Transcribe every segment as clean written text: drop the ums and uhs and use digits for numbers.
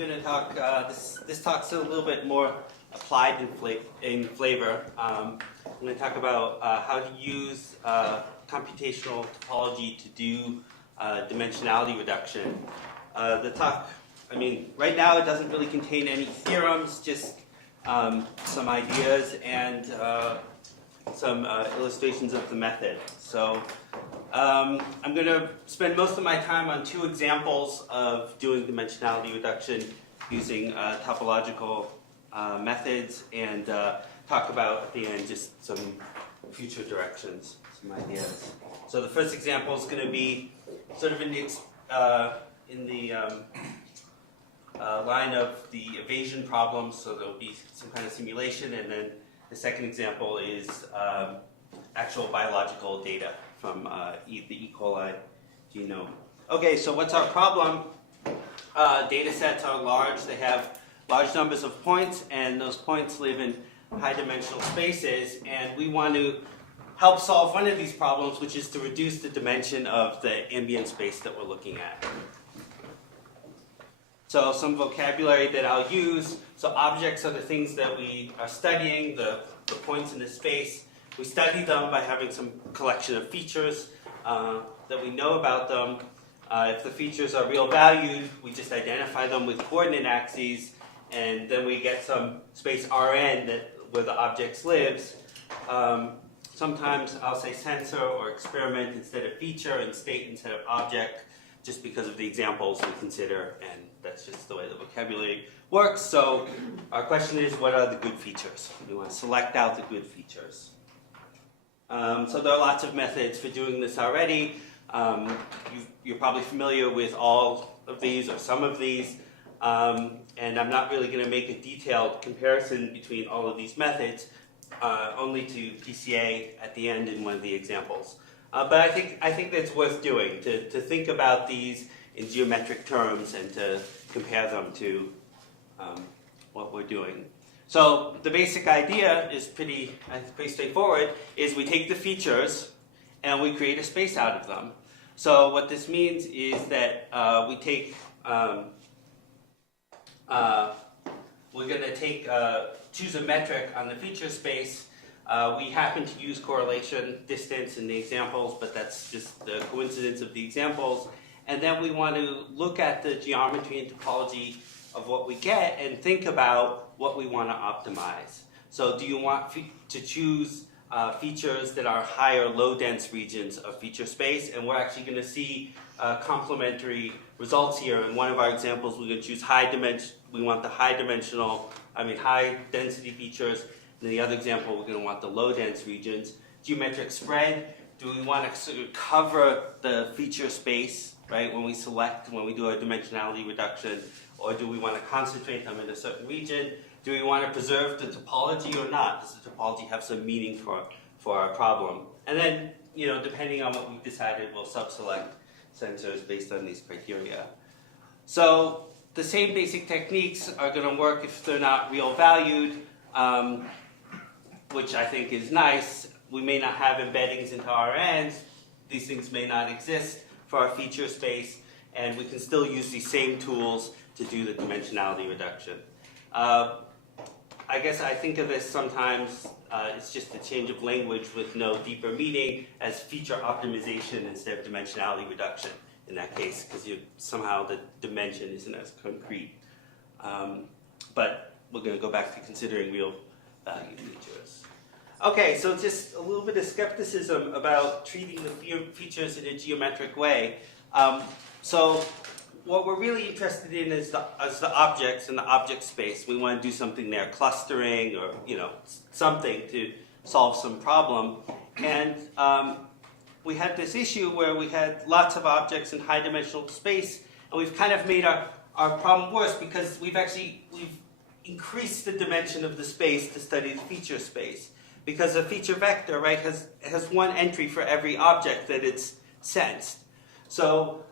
going to talk, this talk's a little bit more applied in flavor. I'm going to talk about how to use computational topology to do dimensionality reduction. The talk, right now it doesn't really contain any theorems, just some ideas and some illustrations of the method. So I'm going to spend most of my time on two examples of doing dimensionality reduction using topological methods, and talk about at the end just some future directions, some ideas. So the first example is going to be sort of in the line of the evasion problem, so there'll be some kind of simulation, and then the second example is actual biological data from the E. coli genome. Okay, so what's our problem? Data sets are large. They have large numbers of points, and those points live in high-dimensional spaces, and we want to help solve one of these problems, which is to reduce the dimension of the ambient space that we're looking at. So some vocabulary that I'll use. So objects are the things that we are studying, the points in the space. We study them by having some collection of features that we know about them. If the features are real valued, we just identify them with coordinate axes, and then we get some space Rn where the objects lives. Sometimes I'll say sensor or experiment instead of feature, and state instead of object, just because of the examples we consider, and that's just the way the vocabulary works. So our question is, what are the good features? We want to select out the good features. So there are lots of methods for doing this already. You're probably familiar with all of these or some of these, and I'm not really going to make a detailed comparison between all of these methods, only to PCA at the end in one of the examples. But I think that's worth doing, to think about these in geometric terms and to compare them to what we're doing. So the basic idea is pretty straightforward, is we take the features and we create a space out of them. So what this means is that we take, we're going to choose a metric on the feature space. We happen to use correlation distance in the examples, but that's just the coincidence of the examples. And then we want to look at the geometry and topology of what we get and think about what we want to optimize. So do you want to choose features that are higher low-dense regions of feature space? And we're actually going to see complementary results here. In one of our examples, we're going to choose we want the high-density features. In the other example, we're going to want the low-dense regions. Geometric spread, do we want to sort of cover the feature space, right, when we do our dimensionality reduction, or do we want to concentrate them in a certain region? Do we want to preserve the topology or not? Does the topology have some meaning for our problem? And then, depending on what we've decided, we'll sub-select sensors based on these criteria. So the same basic techniques are going to work if they're not real valued, which I think is nice. We may not have embeddings into RNs. These things may not exist for our feature space, and we can still use these same tools to do the dimensionality reduction. I guess I think of this sometimes, it's just a change of language with no deeper meaning, as feature optimization instead of dimensionality reduction in that case, because somehow the dimension isn't as concrete. But we're going to go back to considering real value features. Okay, so just a little bit of skepticism about treating the features in a geometric way. So what we're really interested in is the objects and the object space. We want to do something there, clustering or something to solve some problem. And we had this issue where we had lots of objects in high-dimensional space, and we've kind of made our problem worse because we've increased the dimension of the space to study the feature space. Because a feature vector, right, has one entry for every object that it's sensed. So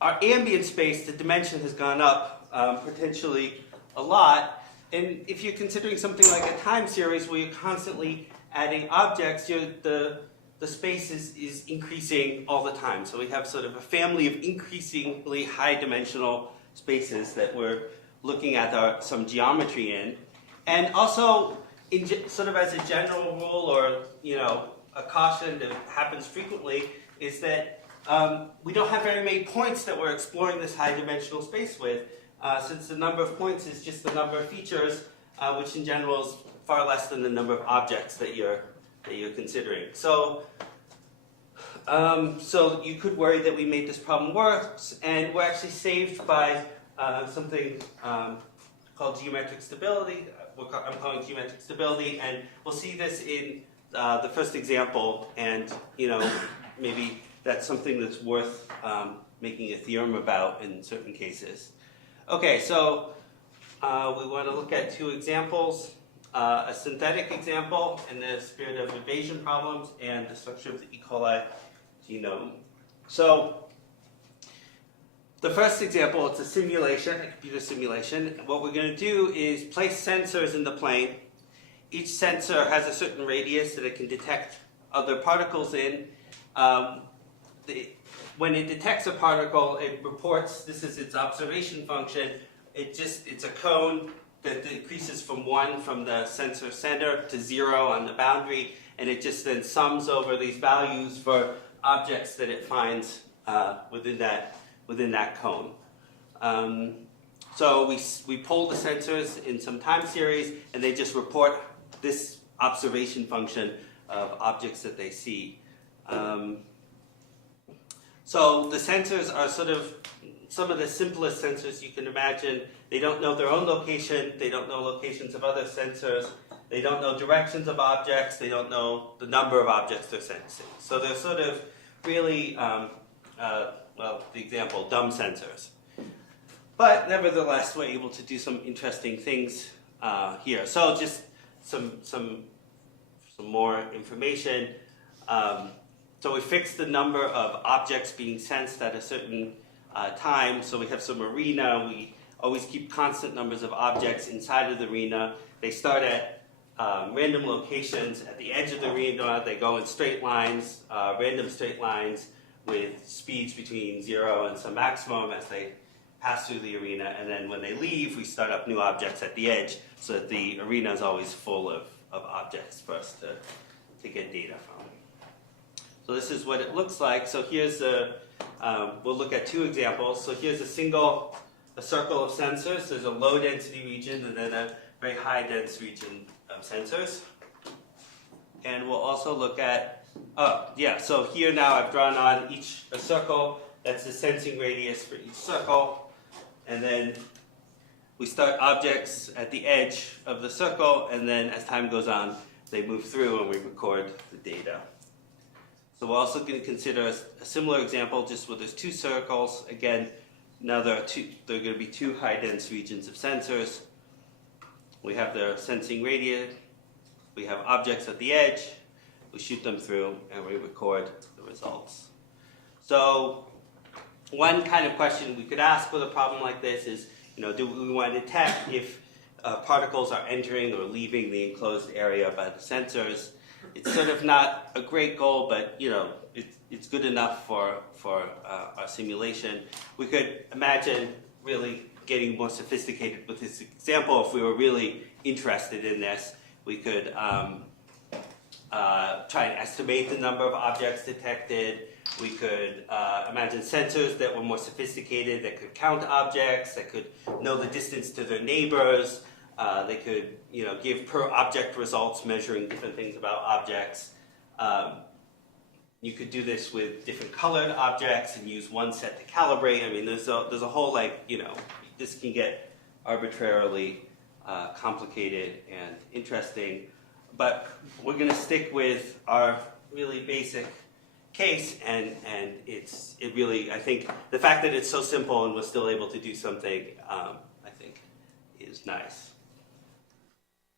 our ambient space, the dimension has gone up potentially a lot. And if you're considering something like a time series where you're constantly adding objects, the space is increasing all the time. So we have sort of a family of increasingly high-dimensional spaces that we're looking at some geometry in. And also, sort of as a general rule, or a caution that happens frequently, is that we don't have very many points that we're exploring this high-dimensional space with, since the number of points is just the number of features, which in general is far less than the number of objects that you're considering. So you could worry that we made this problem worse, and we're actually saved by something called geometric stability. I'm calling geometric stability, and we'll see this in the first example, and maybe that's something that's worth making a theorem about in certain cases. Okay, so we want to look at two examples. A synthetic example in the spirit of evasion problems, and the structure of the E. coli genome. So the first example, it's a simulation, a computer simulation. What we're going to do is place sensors in the plane. Each sensor has a certain radius that it can detect other particles in. When it detects a particle, it reports, this is its observation function. It's a cone that decreases from 1 from the sensor center to 0 on the boundary, and it just then sums over these values for objects that it finds within that cone. So we poll the sensors in some time series, and they just report this observation function of objects that they see. So the sensors are sort of some of the simplest sensors you can imagine. They don't know their own location. They don't know locations of other sensors. They don't know directions of objects. They don't know the number of objects they're sensing. So they're sort of really, the example, dumb sensors. But nevertheless, we're able to do some interesting things here. So just some more information. So we fixed the number of objects being sensed at a certain time. So we have some arena. We always keep constant numbers of objects inside of the arena. They start at random locations at the edge of the arena. They go in straight lines, random straight lines with speeds between 0 and some maximum as they pass through the arena. And then when they leave, we start up new objects at the edge so that the arena is always full of objects for us to get data from. So this is what it looks like. So here's we'll look at two examples. So here's a circle of sensors. There's a low density region and then a very high dense region of sensors. And we'll also look at, so here now I've drawn on a circle. That's the sensing radius for each circle. And then we start objects at the edge of the circle, and then as time goes on, they move through and we record the data. So we're also going to consider a similar example, just where there's two circles. Again, now there are going to be two high-dense regions of sensors. We have the sensing radius. We have objects at the edge. We shoot them through, and we record the results. So one kind of question we could ask with a problem like this is, do we want to detect if particles are entering or leaving the enclosed area by the sensors? It's sort of not a great goal, but it's good enough for our simulation. We could imagine really getting more sophisticated with this example. If we were really interested in this, we could try and estimate the number of objects detected. We could imagine sensors that were more sophisticated, that could count objects, that could know the distance to their neighbors. They could, give per object results, measuring different things about objects. You could do this with different colored objects and use one set to calibrate. I mean, there's a whole this can get arbitrarily complicated and interesting. But we're going to stick with our really basic case, and it really, I think, the fact that it's so simple and we're still able to do something, I think, is nice.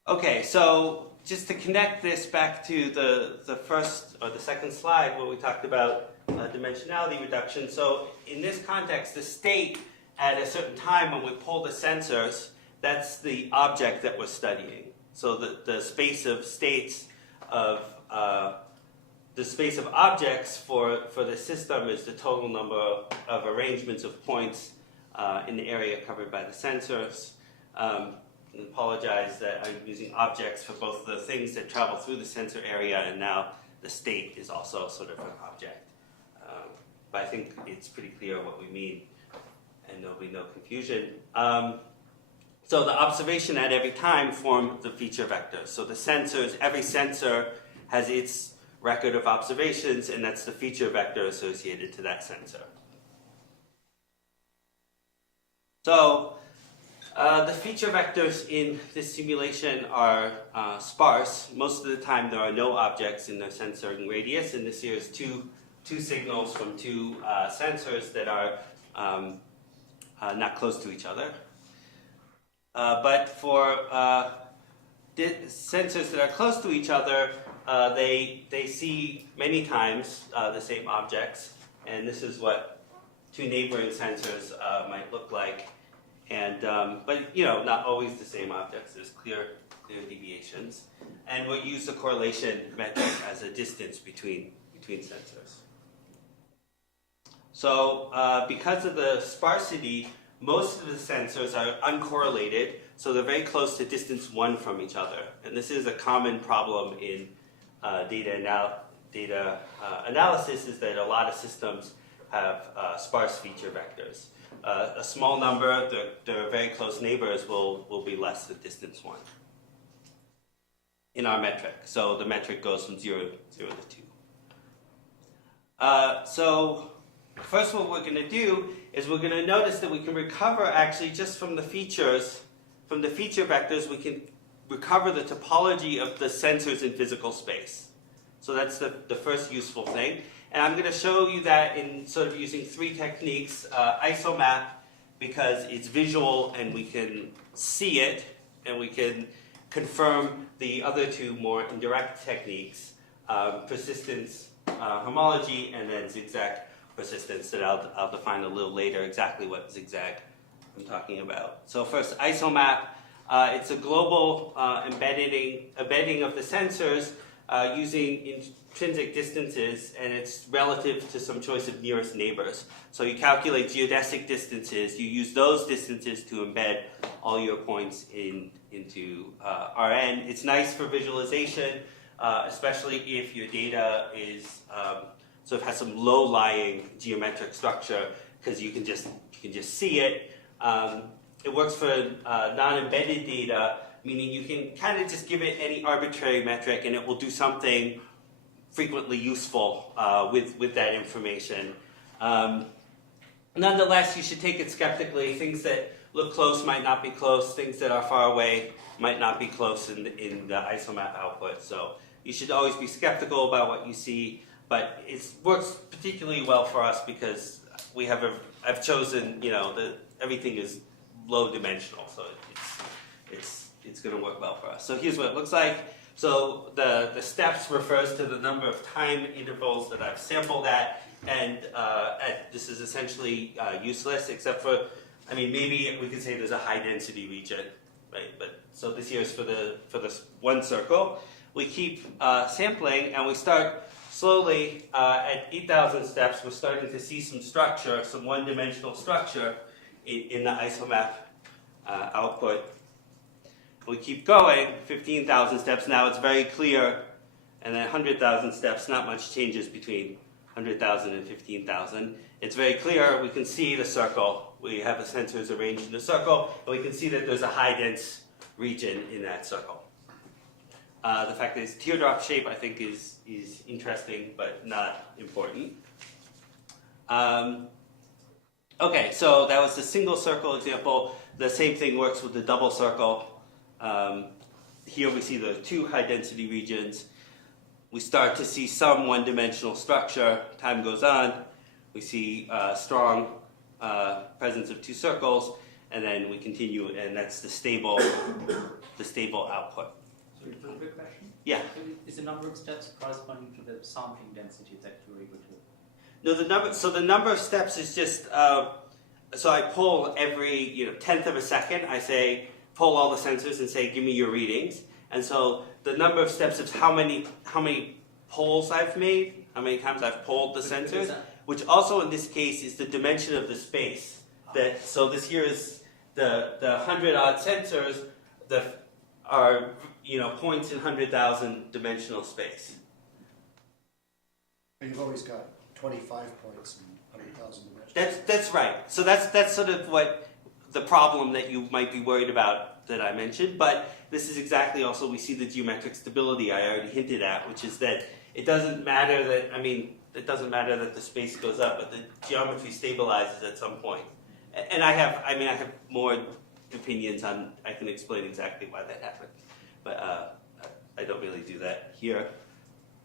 Okay, so just to connect this back to the first or the second slide where we talked about dimensionality reduction. So in this context, the state at a certain time when we pull the sensors, that's the object that we're studying. So the space of states of the space of objects for the system is the total number of arrangements of points in the area covered by the sensors. I apologize that I'm using objects for both the things that travel through the sensor area, and now the state is also sort of an object. But I think it's pretty clear what we mean, and there'll be no confusion. So the observation at every time form the feature vectors. So the sensors, every sensor has its record of observations, and that's the feature vector associated to that sensor. So the feature vectors in this simulation are sparse. Most of the time there are no objects in the sensing radius, and this here is two signals from two sensors that are not close to each other. But for sensors that are close to each other, they see many times the same objects, and this is what two neighboring sensors might look like. And but not always the same objects. There's clear deviations, and we'll use the correlation metric as a distance between sensors. So because of the sparsity, most of the sensors are uncorrelated, so they're very close to distance 1 from each other. And this is a common problem in data analysis, is that a lot of systems have sparse feature vectors. A small number, their very close neighbors will be less than distance 1 in our metric. So the metric goes from 0 to 2. So first what we're going to do is we're going to notice that we can recover actually just from the features, from the feature vectors, we can recover the topology of the sensors in physical space. So that's the first useful thing. And I'm going to show you that in sort of using 3 techniques. IsoMap, because it's visual and we can see it, and we can confirm the other 2 more indirect techniques, persistence, homology, and then zigzag persistence, that I'll define a little later exactly what zigzag I'm talking about. So first, IsoMap. It's a global embedding of the sensors using intrinsic distances, and it's relative to some choice of nearest neighbors. So you calculate geodesic distances, you use those distances to embed all your points into Rn. It's nice for visualization, especially if your data is sort of has some low-lying geometric structure, because you can just see it. It works for non-embedded data, meaning you can kind of just give it any arbitrary metric and it will do something frequently useful with that information. Nonetheless, you should take it skeptically. Things that look close might not be close. Things that are far away might not be close in the IsoMap output. So you should always be skeptical about what you see. But it works particularly well for us because we have I've chosen, everything is low dimensional, so it's going to work well for us. So here's what it looks like. So the steps refers to the number of time intervals that I've sampled at, and this is essentially useless, except for, maybe we could say there's a high density region, right? But so this here is for this one circle. We keep sampling, and we start slowly at 8,000 steps. We're starting to see some structure, some one-dimensional structure in the IsoMap output. We keep going, 15,000 steps. Now it's very clear, and then 100,000 steps. Not much changes between 100,000 and 15,000. It's very clear. We can see the circle. We have the sensors arranged in a circle, and we can see that there's a high-dense region in that circle. The fact that it's teardrop shape, I think, is interesting, but not important. Okay, so that was the single circle example. The same thing works with the double circle. Here we see the 2 high-density regions. We start to see some one-dimensional structure. Time goes on. We see strong presence of 2 circles, and then we continue, and that's the stable output. So a quick question? Yeah. Is the number of steps corresponding to the sampling density that you're able to? No, the number of steps is just, so I pull every, tenth of a second. I say, pull all the sensors and say, give me your readings. And so the number of steps is how many pulls I've made, how many times I've pulled the sensors, which also in this case is the dimension of the space so this here is the 100 odd sensors that are points in 100,000 dimensional space. You've always got 25 points in 100,000 dimensions. That's right. So that's sort of what the problem that you might be worried about that I mentioned. But this is exactly also we see the geometric stability I already hinted at, which is that it doesn't matter that it doesn't matter that the space goes up, but the geometry stabilizes at some point. And I have more opinions on. I can explain exactly why that happens, but I don't really do that here.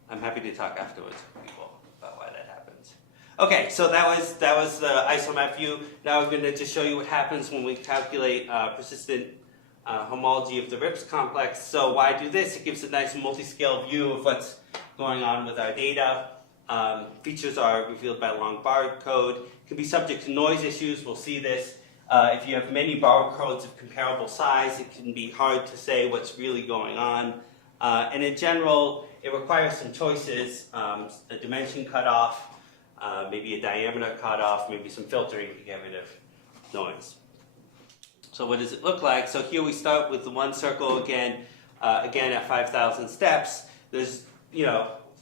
I'm happy to talk afterwards with people about why that happens. Okay, so that was the isomap view. Now we're going to just show you what happens when we calculate persistent homology of the RIPS complex. So why do this? It gives a nice multi-scale view of what's going on with our data. Features are revealed by long barcode. Can be subject to noise issues. We'll see this. If you have many barcodes of comparable size, it can be hard to say what's really going on. And in general, it requires some choices, a dimension cutoff, maybe a diameter cutoff, maybe some filtering to get rid of noise. So what does it look like? So here we start with the one circle again at 5,000 steps. There's,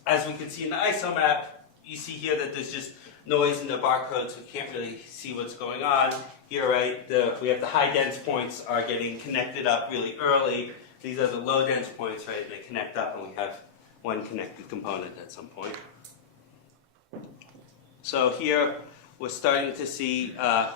as we can see in the isomap, you see here that there's just noise in the barcode, so we can't really see what's going on. Here, right, we have the high dense points are getting connected up really early. These are the low dense points, right? They connect up and we have one connected component at some point. So here we're starting to see a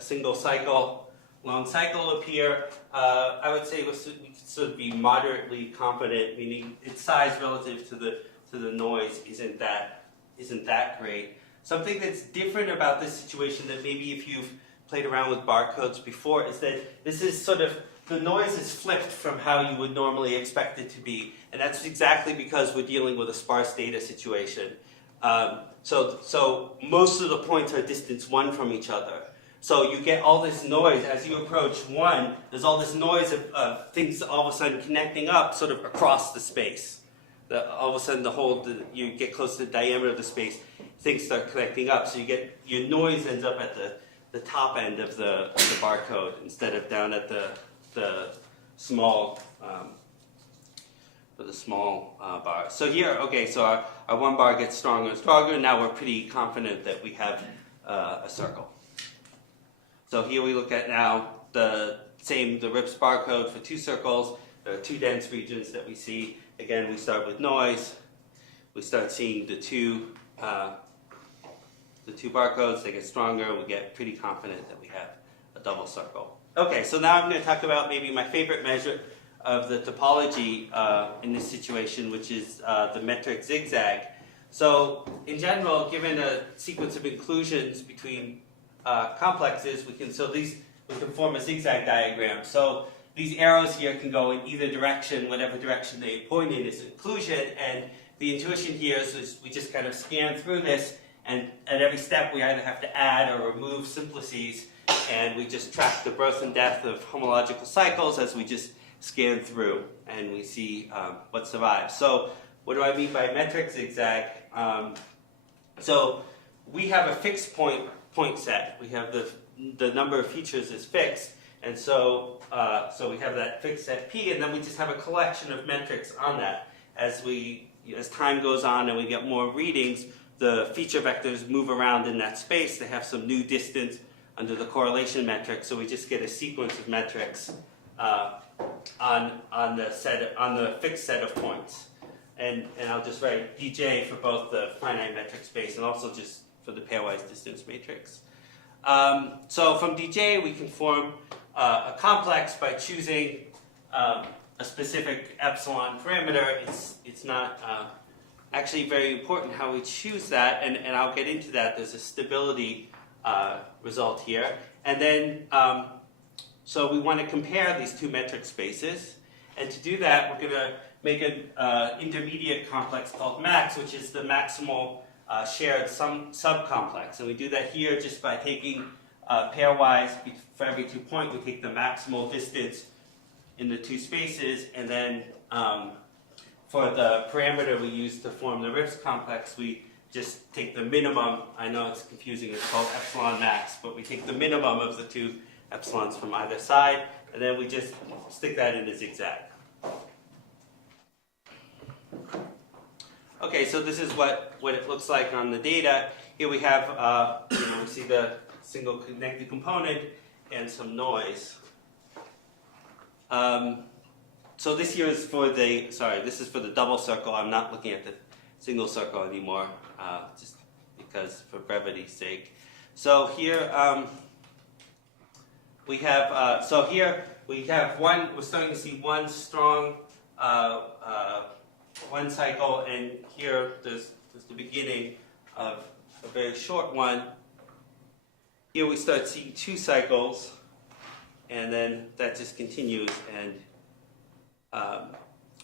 single cycle, long cycle appear. I would say we could sort of be moderately confident, meaning its size relative to the noise isn't that great. Something that's different about this situation that maybe if you've played around with barcodes before is that this is sort of the noise is flipped from how you would normally expect it to be, and that's exactly because we're dealing with a sparse data situation. So most of the points are distance 1 from each other. So you get all this noise as you approach 1. There's all this noise of things all of a sudden connecting up sort of across the space. All of a sudden you get close to the diameter of the space, things start connecting up. So your noise ends up at the top end of the barcode instead of down at the small bar. So here, okay, so our one bar gets stronger and stronger. Now we're pretty confident that we have a circle. So here we look at now the RIPS barcode for 2 circles. There are 2 dense regions that we see. Again, we start with noise. We start seeing the two barcodes. They get stronger. We get pretty confident that we have a double circle. Okay, so now I'm going to talk about maybe my favorite measure of the topology in this situation, which is the metric zigzag. So in general, given a sequence of inclusions between complexes, we can form a zigzag diagram. So these arrows here can go in either direction, whatever direction they point in is inclusion, and the intuition here is we just kind of scan through this, and at every step we either have to add or remove simplices, and we just track the birth and death of homological cycles as we just scan through, and we see what survives. So what do I mean by metric zigzag? So we have a fixed point set. We have the number of features is fixed, and so we have that fixed set P, and then we just have a collection of metrics on that. As time goes on and we get more readings, the feature vectors move around in that space. They have some new distance under the correlation metric, so we just get a sequence of metrics on the fixed set of points. And I'll just write dj for both the finite metric space and also just for the pairwise distance matrix. So from dj we can form a complex by choosing a specific epsilon parameter. It's not actually very important how we choose that, and I'll get into that. There's a stability result here. And then, so we want to compare these 2 metric spaces. And to do that, we're going to make an intermediate complex called max, which is the maximal shared subcomplex. And we do that here just by taking pairwise, for every 2 points, we take the maximal distance in the 2 spaces, and then for the parameter we use to form the RIPS complex, we just take the minimum. I know it's confusing, it's called epsilon max, but we take the minimum of the two epsilons from either side, and then we just stick that in a zigzag. Okay, so this is what it looks like on the data. Here we have, we see the single connected component and some noise. So this here is for the, this is for the double circle. I'm not looking at the single circle anymore, just because for brevity's sake. So here we have, we're starting to see one strong, one cycle, and here there's the beginning of a very short one. Here we start seeing two cycles, and then that just continues, and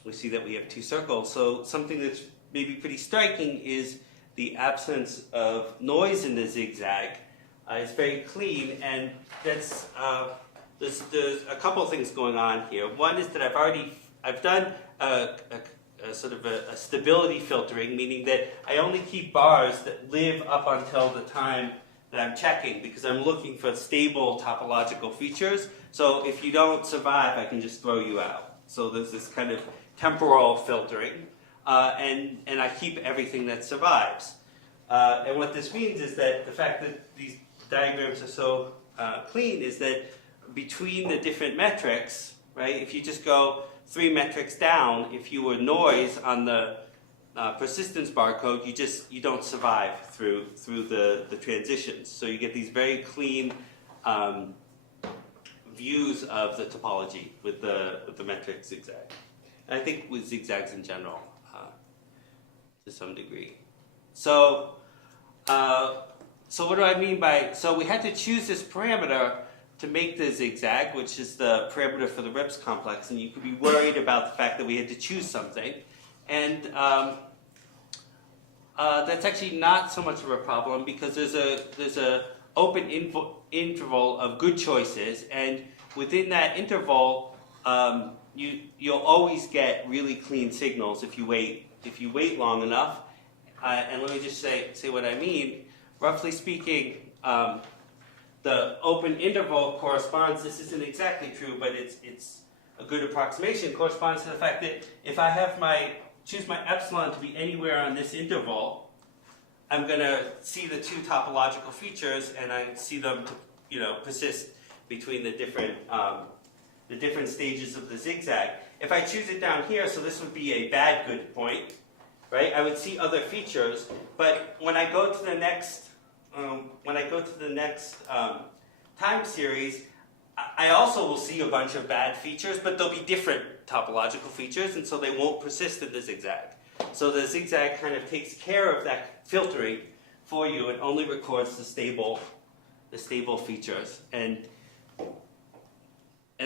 we see that we have two circles. So something that's maybe pretty striking is the absence of noise in the zigzag. It's very clean, and that's there's a couple of things going on here. One is that I've done a sort of a stability filtering, meaning that I only keep bars that live up until the time that I'm checking, because I'm looking for stable topological features. So if you don't survive, I can just throw you out. So there's this kind of temporal filtering, and I keep everything that survives. And what this means is that the fact that these diagrams are so clean is that between the different metrics, right, if you just go 3 metrics down, if you were noise on the persistence barcode, you don't survive through the transitions. So you get these very clean views of the topology with the metric zigzag. And I think with zigzags in general, to some degree. So what do I mean by, so we had to choose this parameter to make the zigzag, which is the parameter for the Rips complex, and you could be worried about the fact that we had to choose something. And that's actually not so much of a problem, because there's a open interval of good choices, and within that interval, you'll always get really clean signals if you wait long enough. And let me just say what I mean. Roughly speaking, the open interval corresponds, this isn't exactly true, but it's a good approximation, corresponds to the fact that if I choose my epsilon to be anywhere on this interval, I'm going to see the two topological features, and I see them to, persist between the different stages of the zigzag. If I choose it down here, so this would be a bad good point, right? I would see other features, but when I go to the next time series, I also will see a bunch of bad features, but they'll be different topological features, and so they won't persist in the zigzag. So the zigzag kind of takes care of that filtering for you and only records the stable features. And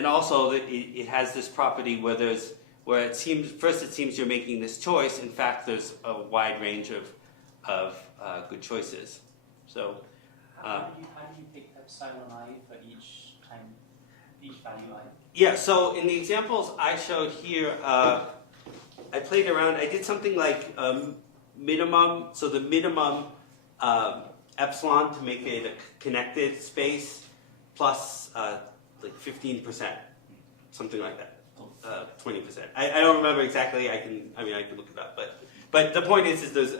also it has this property where it seems you're making this choice. In fact, there's a wide range of good choices. So how do you pick epsilon I for each value I? Yeah, so in the examples I showed here, I played around. I did something like minimum, so the minimum epsilon to make it a connected space plus like 15%, something like that, 20%. I don't remember exactly. I can look it up, but the point is there's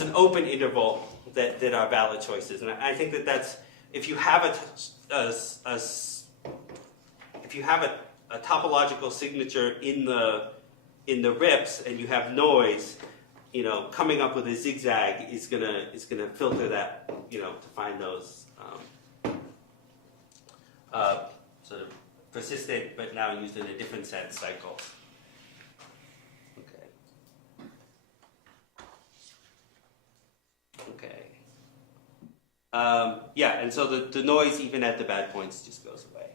an open interval that are valid choices, and I think that's if you have a topological signature in the Rips and you have noise, coming up with a zigzag is gonna filter that, to find those sort of persistent but now used in a different sense cycles. Okay. Yeah, and so the noise even at the bad points just goes away.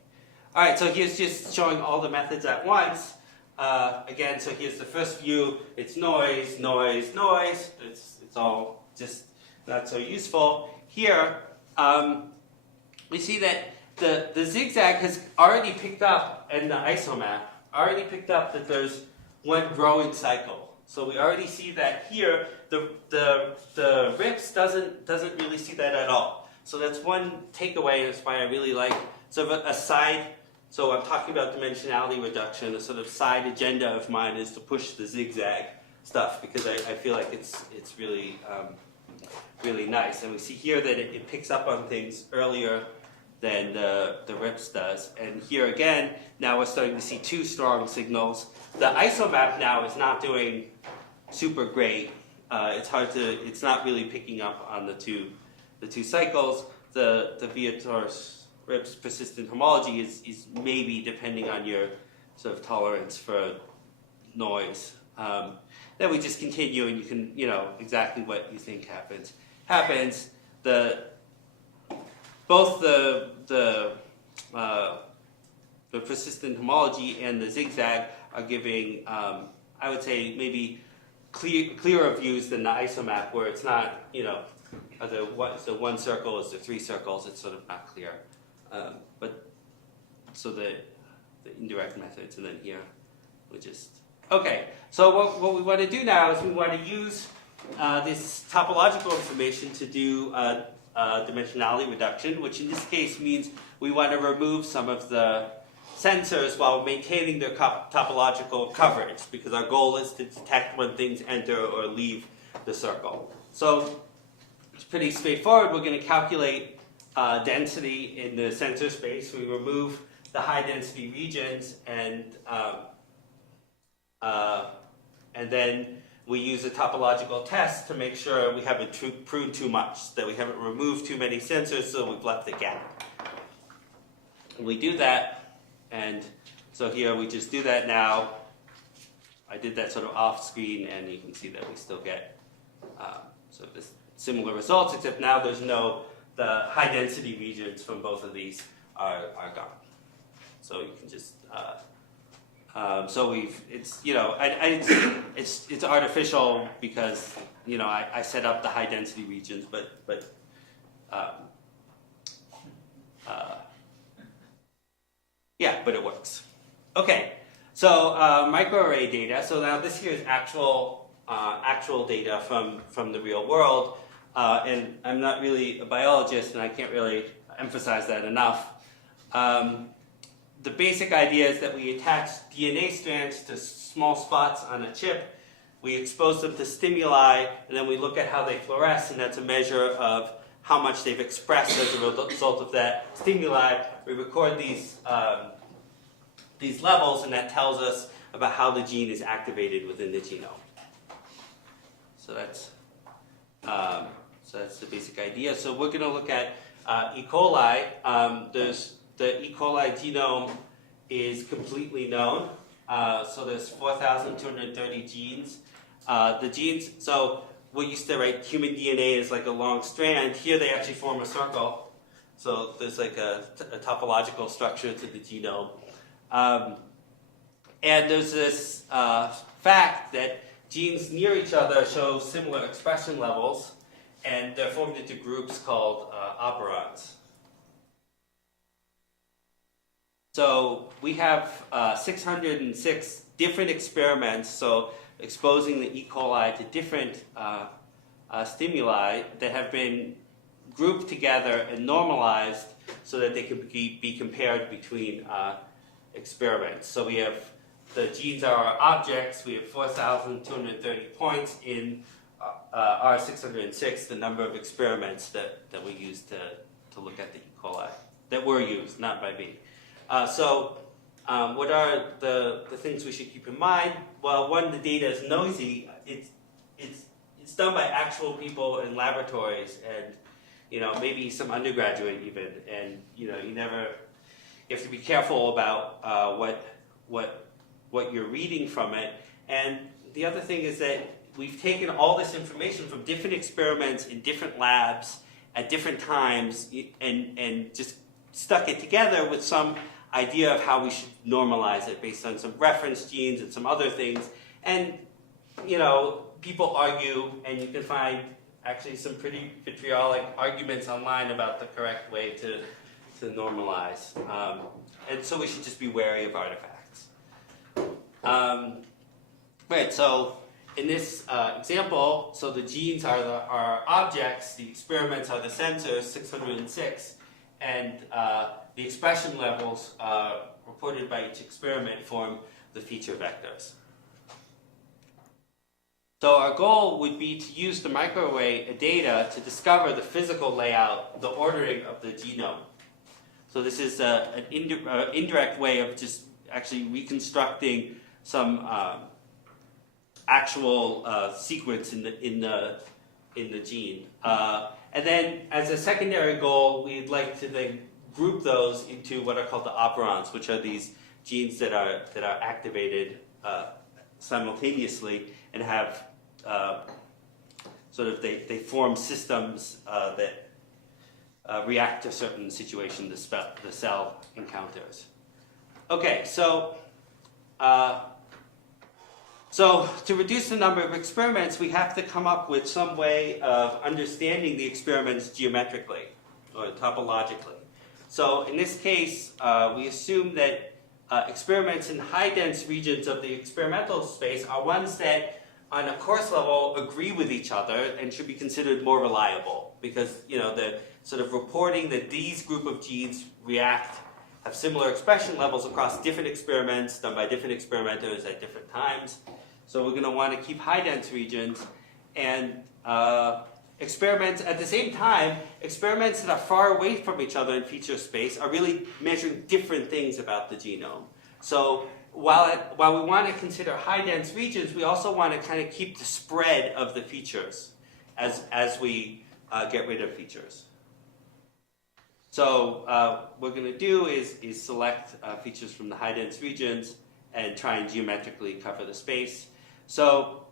All right, so here's just showing all the methods at once. Again, so here's the first view. It's noise, noise, noise. It's all just not so useful. Here, we see that the zigzag has already picked up, and the isomap already picked up that there's one growing cycle So we already see that here. The RIPS doesn't really see that at all. So that's one takeaway. That's why I really like sort of a side. So I'm talking about dimensionality reduction. A sort of side agenda of mine is to push the zigzag stuff because I feel like it's really really nice. And we see here that it picks up on things earlier than the RIPS does. And here again, now we're starting to see two strong signals. The isomap now is not doing super great. It's not really picking up on the two cycles. The Viator's RIPS persistent homology is maybe depending on your sort of tolerance for noise. Then we just continue and you can, exactly what you think happens. Both the persistent homology and the zigzag are giving, I would say, maybe clearer views than the isomap, where it's not, the one circle is the three circles. It's sort of not clear. But so the indirect methods, and then here we just okay. So what we want to do now is we want to use this topological information to do dimensionality reduction, which in this case means we want to remove some of the sensors while maintaining their topological coverage, because our goal is to detect when things enter or leave the circle. So it's pretty straightforward. We're going to calculate density in the sensor space. We remove the high density regions, and then we use a topological test to make sure we haven't pruned too much, that we haven't removed too many sensors, so we've left a gap. And we do that, and so here we just do that now. I did that sort of off screen, and you can see that we still get sort of this similar results, except now there's the high density regions from both of these are gone. So you can just so it's it's artificial because I set up the high density regions, but it works. Okay, so microarray data. So now this here is actual data from the real world, and I'm not really a biologist, and I can't really emphasize that enough. The basic idea is that we attach DNA strands to small spots on a chip. We expose them to stimuli, and then we look at how they fluoresce, and that's a measure of how much they've expressed as a result of that stimuli. We record these levels, and that tells us about how the gene is activated within the genome. So that's the basic idea. So we're going to look at E. coli. The E. coli genome is completely known. So there's 4,230 genes. The genes, so we used to write human DNA as like a long strand. Here they actually form a circle. So there's like a topological structure to the genome. And there's this fact that genes near each other show similar expression levels, and they're formed into groups called operons. So we have 606 different experiments, so exposing the E. coli to different stimuli that have been grouped together and normalized so that they can be compared between experiments. So we have the genes are our objects. We have 4,230 points in R606, the number of experiments that we use to look at the E. coli that were used, not by me. So what are the things we should keep in mind? Well, one, the data is noisy. It's done by actual people in laboratories, and maybe some undergraduate even, and you have to be careful about what you're reading from it. And the other thing is that we've taken all this information from different experiments in different labs at different times and just stuck it together with some idea of how we should normalize it based on some reference genes and some other things. And, people argue, and you can find actually some pretty vitriolic arguments online about the correct way to normalize. And so we should just be wary of artifacts. Right, so in this example, so the genes are objects, the experiments are the sensors, 606, and the expression levels reported by each experiment form the feature vectors. So our goal would be to use the microarray data to discover the physical layout, the ordering of the genome. So this is an indirect way of just actually reconstructing some actual sequence in the gene. And then as a secondary goal, we'd like to then group those into what are called the operons, which are these genes that are activated simultaneously and have they form systems that react to certain situations the cell encounters. Okay, so to reduce the number of experiments, we have to come up with some way of understanding the experiments geometrically or topologically. So in this case, we assume that experiments in high-dense regions of the experimental space are ones that, on a coarse level, agree with each other and should be considered more reliable because the sort of reporting that these group of genes have similar expression levels across different experiments done by different experimenters at different times. So we're going to want to keep high-dense regions and experiments at the same time. Experiments that are far away from each other in feature space are really measuring different things about the genome. So while we want to consider high-dense regions, we also want to kind of keep the spread of the features as we get rid of features. So what we're going to do is select features from the high-dense regions and try and geometrically cover the space. So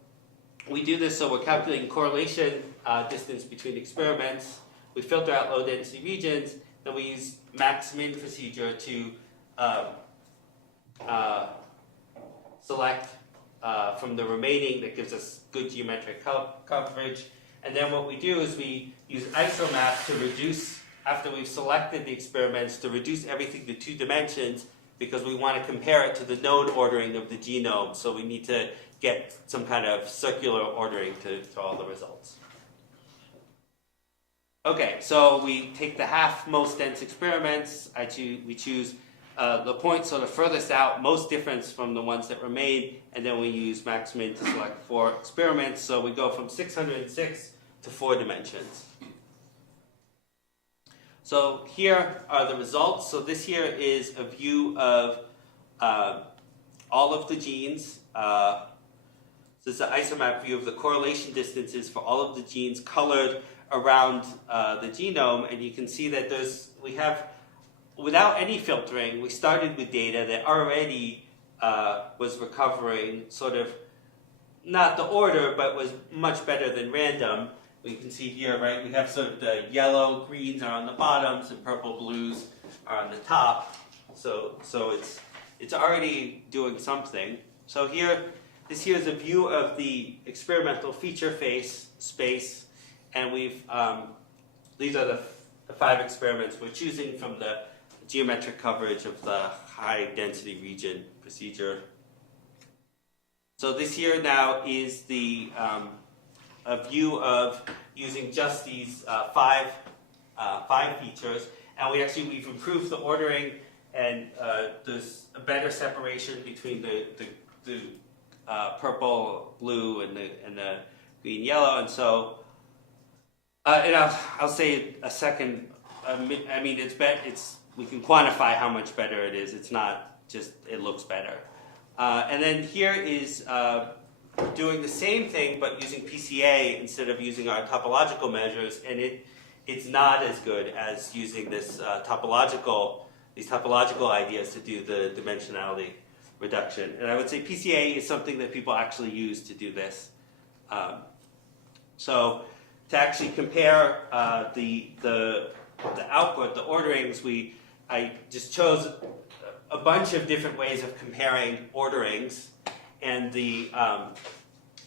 we do this so we're calculating correlation distance between experiments. We filter out low-density regions. Then we use max-min procedure to select from the remaining that gives us good geometric coverage. And then what we do is we use isomap to reduce, after we've selected the experiments, to reduce everything to 2 dimensions because we want to compare it to the known ordering of the genome. So we need to get some kind of circular ordering to all the results. Okay, so we take the half most dense experiments. We choose the points sort of furthest out, most difference from the ones that remain, and then we use max-min to select 4 experiments. So we go from 606 to 4 dimensions. So here are the results. So this here is a view of all of the genes. This is an isomap view of the correlation distances for all of the genes colored around the genome, and you can see that we have, without any filtering, we started with data that already was recovering sort of, not the order, but was much better than random. You can see here, right, we have sort of the yellow, greens are on the bottoms, and purple, blues are on the top. So it's already doing something. So this here is a view of the experimental feature space, and these are the 5 experiments we're choosing from the geometric coverage of the high density region procedure. So this here now is a view of using just these 5 features, and we've improved the ordering, and there's a better separation between the purple, blue, and the green, yellow, and so. And I'll say a second. I mean, we can quantify how much better it is. It's not just it looks better. And then here is doing the same thing but using PCA instead of using our topological measures, and it's not as good as using these topological ideas to do the dimensionality reduction. And I would say PCA is something that people actually use to do this. So to actually compare the output, the orderings, I just chose a bunch of different ways of comparing orderings, and the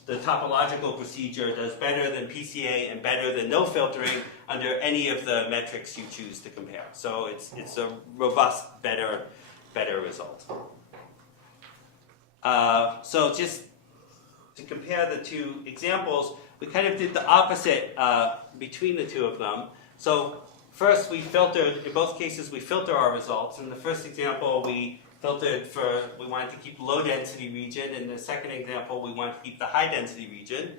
topological procedure does better than PCA and better than no filtering under any of the metrics you choose to compare. So it's a robust, better result. So just to compare the two examples, we kind of did the opposite between the two of them. So first we filtered, in both cases we filter our results. In the first example we filtered for, we wanted to keep low density region. In the second example we wanted to keep the high density region.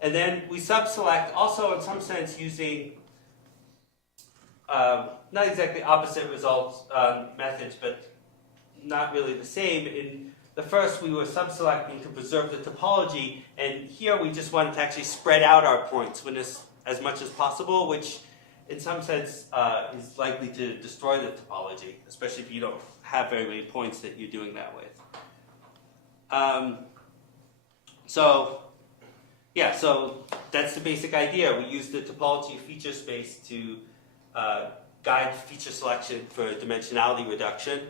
And then we subselect also in some sense using not exactly opposite results methods, but not really the same. In the first, we were subselecting to preserve the topology, and here we just wanted to actually spread out our points as much as possible, which in some sense is likely to destroy the topology, especially if you don't have very many points that you're doing that with. So that's the basic idea. We use the topology feature space to guide feature selection for dimensionality reduction.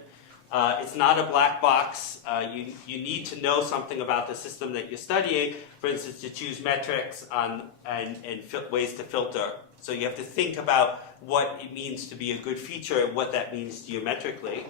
It's not a black box. You need to know something about the system that you're studying, for instance, to choose metrics and ways to filter. So you have to think about what it means to be a good feature and what that means geometrically.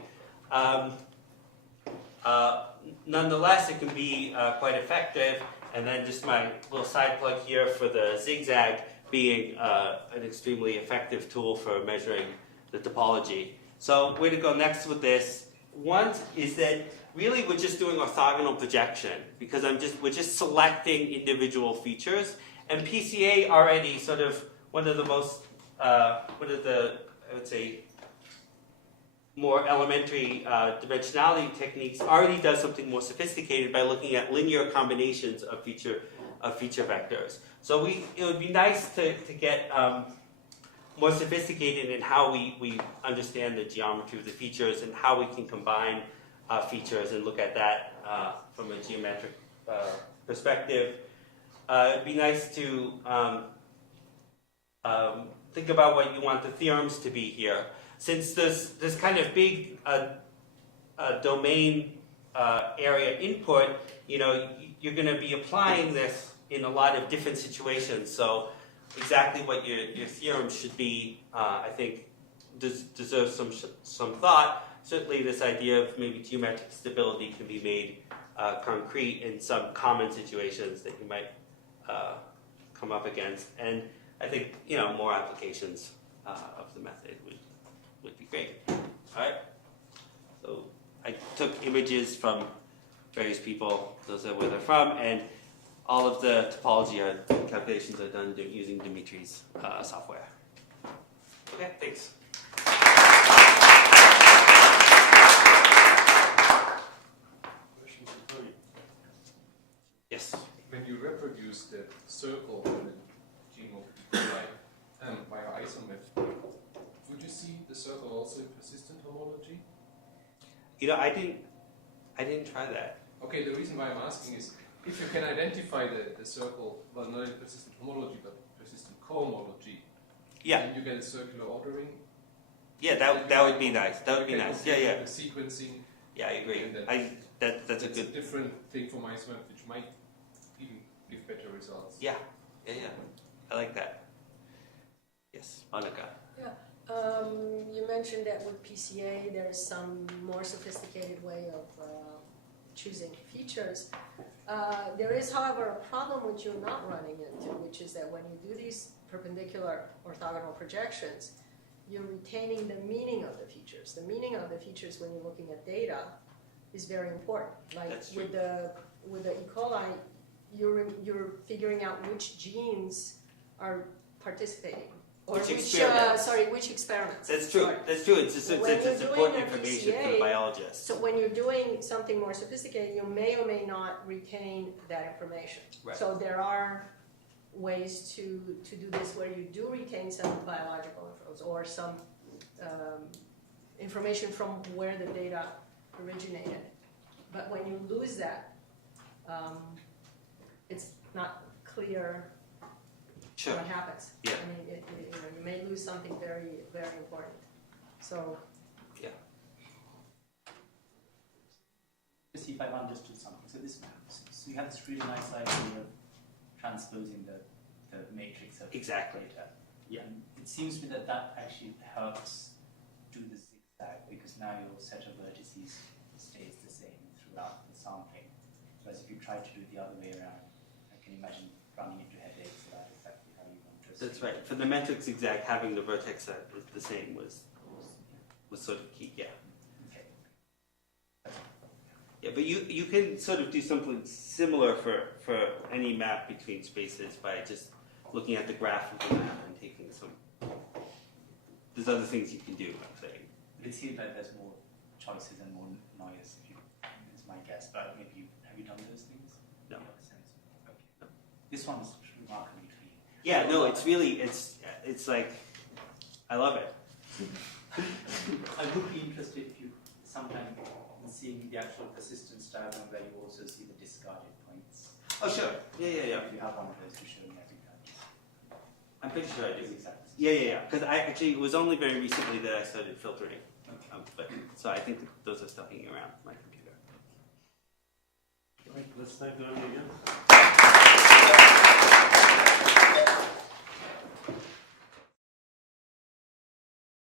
Nonetheless, it can be quite effective. And then just my little side plug here for the zigzag being an extremely effective tool for measuring the topology. So where to go next with this? One is that really we're just doing orthogonal projection because we're just selecting individual features, and PCA already sort of one of the I would say more elementary dimensionality techniques already does something more sophisticated by looking at linear combinations of feature vectors. So it would be nice to get more sophisticated in how we understand the geometry of the features and how we can combine features and look at that from a geometric perspective. It'd be nice to think about what you want the theorems to be here. Since this kind of big domain area input, you're going to be applying this in a lot of different situations. So exactly what your theorem should be, I think, deserves some thought. Certainly this idea of maybe geometric stability can be made concrete in some common situations that you might come up against. And I think, more applications of the method would be great. All right? So I took images from various people, those are where they're from, and all of the topology calculations are done using Dimitri's software. Okay, thanks. Question for Tony. Yes. When you reproduce the circle in the gene of E. coli via isometh, would you see the circle also in persistent homology? I didn't try that. Okay, the reason why I'm asking is if you can identify the circle, well, not in persistent homology, but persistent cohomology, Yeah. and you get a circular ordering. Yeah, that would be nice. That would be nice. Yeah. The sequencing. Yeah, I agree. And That's a it's good. a different thing for isometh, which might even give better results. Yeah. I like that. Yes, Monica. Yeah. You mentioned that with PCA there's some more sophisticated way of choosing features. There is, however, a problem which you're not running into, which is that when you do these perpendicular orthogonal projections, you're retaining the meaning of the features. The meaning of the features when you're looking at data is very important. Like That's true. with the E. coli, you're figuring out which genes are participating. Or Which experiments. Which experiments. That's true. Sorry. That's true. It's When you're doing important a information for PCA, the biologist. So when you're doing something more sophisticated, you may or may not retain that information. Right. So there are ways to do this where you do retain some biological info or some information from where the data originated. But when you lose that, it's not clear Sure. what happens. Yeah. I mean, you may lose something very, very important. So. Just see if I've understood something. So you have this really nice idea of transposing the matrix of Exactly. data. Yeah. And it seems to me that actually helps do the zigzag because now your set of vertices stays the same throughout the sampling. Whereas if you try to do it the other way around, That's right. For the metric zigzag, having the vertex set was the same was sort of key. Yeah. Okay. Yeah, but you can sort of do something similar for any map between spaces by just looking at the graph of the map and taking some. There's other things you can do. I'm saying. But it seems like there's more choices and more noise. It's my guess. But maybe have you done those things? No. In that sense? Okay. This one's remarkably clean. Yeah, no, it's really it's like I love it. I would be interested if you sometime in seeing the actual persistence diagram where you also see the discarded points. Oh sure, yeah. If you have one of those to show me, I think that I'm pretty sure I do. is exactly. Yeah. Because it was only very recently that I started filtering. Okay. But so I think those are still hanging around my computer. Right, let's thank them again.